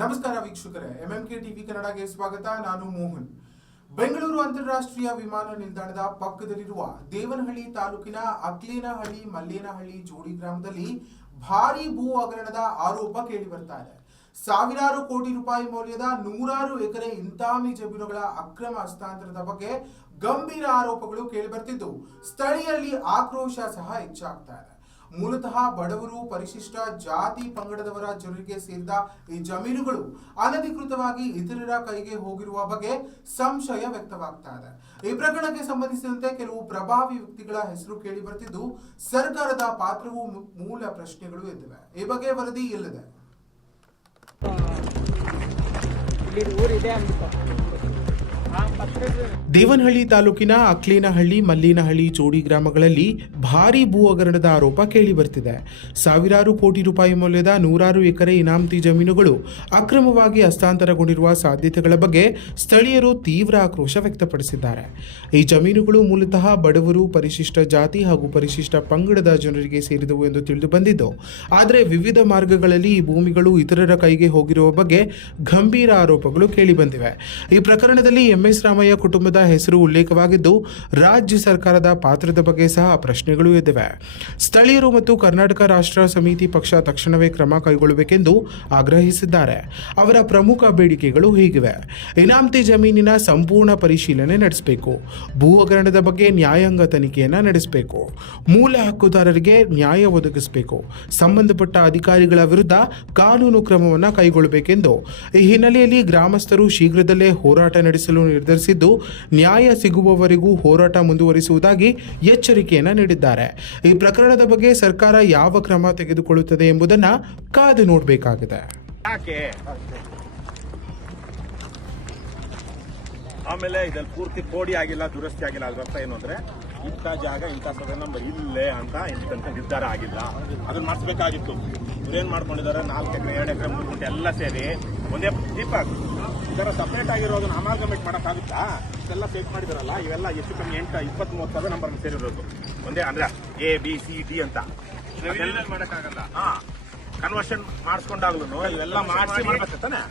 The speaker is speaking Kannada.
ನಮಸ್ಕಾರ ವೀಕ್ಷಕರೇ, ಎಂಎಂಕೆ ಟಿವಿ ಕನ್ನಡಗೆ ಸ್ವಾಗತ. ನಾನು ಮೋಹನ್. ಬೆಂಗಳೂರು ಅಂತಾರಾಷ್ಟ್ರೀಯ ವಿಮಾನ ನಿಲ್ದಾಣದ ಪಕ್ಕದಲ್ಲಿರುವ ದೇವನಹಳ್ಳಿ ತಾಲೂಕಿನ ಅಕ್ಲೇನಹಳ್ಳಿ ಮಲ್ಲೇನಹಳ್ಳಿ ಜೋಡಿ ಗ್ರಾಮದಲ್ಲಿ ಭಾರೀ ಭೂ ಹಗರಣದ ಆರೋಪ ಕೇಳಿ ಬರ್ತಾ ಇದೆ. ಸಾವಿರಾರು ಕೋಟಿ ರೂಪಾಯಿ ಮೌಲ್ಯದ 100 ಎಕರೆ ಇಂತಾಮಿ ಜಮೀನುಗಳ ಅಕ್ರಮ ಹಸ್ತಾಂತರದ ಬಗ್ಗೆ ಗಂಭೀರ ಆರೋಪಗಳು ಕೇಳಿ ಬರ್ತಿದ್ದು, ಸ್ಥಳೀಯರಲ್ಲಿ ಆಕ್ರೋಶ ಸಹ ಹೆಚ್ಚಾಗ್ತಾ ಇದೆ. ಮೂಲತಃ ಬಡವರು, ಪರಿಶಿಷ್ಟ ಜಾತಿ ಪಂಗಡದವರ ಜನರಿಗೆ ಸೇರಿದ ಈ ಜಮೀನುಗಳು ಅನಧಿಕೃತವಾಗಿ ಇತರರ ಕೈಗೆ ಹೋಗಿರುವ ಬಗ್ಗೆ ಸಂಶಯ ವ್ಯಕ್ತವಾಗ್ತಾ ಇದೆ. ಈ ಪ್ರಕರಣಕ್ಕೆ ಸಂಬಂಧಿಸಿದಂತೆ ಕೆಲವು ಪ್ರಭಾವಿ ವ್ಯಕ್ತಿಗಳ ಹೆಸರು ಕೇಳಿ ಬರ್ತಿದ್ದು, ಸರ್ಕಾರದ ಪಾತ್ರವು ಮೂಲ ಪ್ರಶ್ನೆಗಳು ಎದ್ದಿವೆ. ಈ ಬಗ್ಗೆ ವರದಿ ಇಲ್ಲಿದೆ. ದೇವನಹಳ್ಳಿ ತಾಲೂಕಿನ ಅಕ್ಲೇನಹಳ್ಳಿ ಮಲ್ಲೇನಹಳ್ಳಿ ಜೋಡಿ ಗ್ರಾಮಗಳಲ್ಲಿ ಭಾರೀ ಭೂ ಹಗರಣದ ಆರೋಪ ಕೇಳಿ ಬರ್ತಿದೆ. ಸಾವಿರಾರು ಕೋಟಿ ರೂಪಾಯಿ ಮೌಲ್ಯದ 100 ಎಕರೆ ಇನಾಮತಿ ಜಮೀನುಗಳು ಅಕ್ರಮವಾಗಿ ಹಸ್ತಾಂತರಗೊಂಡಿರುವ ಸಾಧ್ಯತೆಗಳ ಬಗ್ಗೆ ಸ್ಥಳೀಯರು ತೀವ್ರ ಆಕ್ರೋಶ ವ್ಯಕ್ತಪಡಿಸಿದ್ದಾರೆ. ಈ ಜಮೀನುಗಳು ಮೂಲತಃ ಬಡವರು, ಪರಿಶಿಷ್ಟ ಜಾತಿ ಹಾಗೂ ಪರಿಶಿಷ್ಟ ಪಂಗಡದ ಜನರಿಗೆ ಸೇರಿದವು ಎಂದು ತಿಳಿದು ಬಂದಿದ್ದು, ಆದರೆ ವಿವಿಧ ಮಾರ್ಗಗಳಲ್ಲಿ ಈ ಭೂಮಿಗಳು ಇತರರ ಕೈಗೆ ಹೋಗಿರುವ ಬಗ್ಗೆ ಗಂಭೀರ ಆರೋಪಗಳು ಕೇಳಿಬಂದಿವೆ. ಈ ಪ್ರಕರಣದಲ್ಲಿ ಎಂಎಸ್ ರಾಮಯ್ಯ ಕುಟುಂಬದ ಹೆಸರು ಉಲ್ಲೇಖವಾಗಿದ್ದು, ರಾಜ್ಯ ಸರ್ಕಾರದ ಪಾತ್ರದ ಬಗ್ಗೆ ಸಹ ಪ್ರಶ್ನೆಗಳು ಎದ್ದಿವೆ. ಸ್ಥಳೀಯರು ಮತ್ತು ಕರ್ನಾಟಕ ರಾಷ್ಟ್ರ ಸಮಿತಿ ಪಕ್ಷ ತಕ್ಷಣವೇ ಕ್ರಮ ಕೈಗೊಳ್ಳಬೇಕೆಂದು ಆಗ್ರಹಿಸಿದ್ದಾರೆ. ಅವರ ಪ್ರಮುಖ ಬೇಡಿಕೆಗಳು ಹೀಗಿವೆ: ಇನಾಮತಿ ಜಮೀನಿನ ಸಂಪೂರ್ಣ ಪರಿಶೀಲನೆ ನಡೆಸಬೇಕು, ಭೂ ಹಗರಣದ ಬಗ್ಗೆ ನ್ಯಾಯಾಂಗ ತನಿಖೆಯನ್ನು ನಡೆಸಬೇಕು, ಮೂಲ ಹಕ್ಕುದಾರರಿಗೆ ನ್ಯಾಯ ಒದಗಿಸಬೇಕು, ಸಂಬಂಧಪಟ್ಟ ಅಧಿಕಾರಿಗಳ ವಿರುದ್ಧ ಕಾನೂನು ಕ್ರಮವನ್ನು ಕೈಗೊಳ್ಳಬೇಕೆಂದು ಈ ಹಿನ್ನೆಲೆಯಲ್ಲಿ ಗ್ರಾಮಸ್ಥರು ಶೀಘ್ರದಲ್ಲೇ ಹೋರಾಟ ನಡೆಸಲು ನಿರ್ಧರಿಸಿದ್ದು, ನ್ಯಾಯ ಸಿಗುವವರೆಗೂ ಹೋರಾಟ ಮುಂದುವರಿಸುವುದಾಗಿ ಎಚ್ಚರಿಕೆಯನ್ನು ನೀಡಿದ್ದಾರೆ. ಈ ಪ್ರಕರಣದ ಬಗ್ಗೆ ಸರ್ಕಾರ ಯಾವ ಕ್ರಮ ತೆಗೆದುಕೊಳ್ಳುತ್ತದೆ ಎಂಬುದನ್ನು ಕಾದು ನೋಡಬೇಕಾಗಿದೆ. ಆಮೇಲೆ ಇದ್ರಲ್ಲಿ ಪೂರ್ತಿ ಕೋಡಿ ಆಗಿಲ್ಲ, ದುರಸ್ತಿ ಆಗಿಲ್ಲ. ಅದ್ರ ಅರ್ಥ ಏನು ಅಂದ್ರೆ ಇಂಥ ಜಾಗ ಇಂಥ ಸರ್ವೆ ನಂಬರ್ ಇಲ್ಲೇ ಅಂತ ಇಂಥ ನಿರ್ಧಾರ ಆಗಿಲ್ಲ. ಅದನ್ನ ಮಾಡಿಸ್ಬೇಕಾಗಿತ್ತು. ಇವ್ರೇನ್ ಮಾಡ್ಕೊಂಡಿದ್ದಾರೆ, 4 ಎಕರೆ 2 ಎಕರೆ 3 ಗುಂಟೆ ಎಲ್ಲ ಸೇರಿ ಒಂದೇ ದೀಪಕ್ ಇದರ ಸಪರೇಟ್ ಆಗಿರೋದನ್ನ ಅಮಾಲ್ಗಮೇಟ್ ಮಾಡೋಕ್ಕಾಗುತ್ತಾ? ಇಷ್ಟೆಲ್ಲ ಸೇಟ್ ಮಾಡಿದಾರಲ್ಲ, ಇವೆಲ್ಲ ಎಷ್ಟು ಕಮ್ಮಿ 20-30 ಸರ್ವೆ ನಂಬರ್ ಸೇರಿರೋದು ಒಂದೇ ಅಂದ್ರೆ ABCD ಅಂತ ಮಾಡೋಕ್ಕಾಗಲ್ಲ. ಕನ್ವರ್ಷನ್ ಮಾಡಿಸ್ಕೊಂಡಾಗ್ಲೂ ಇವೆಲ್ಲ ಮಾಡಿಸಿ ಮಾಡ್ಬೇಕು ತಾನೆ.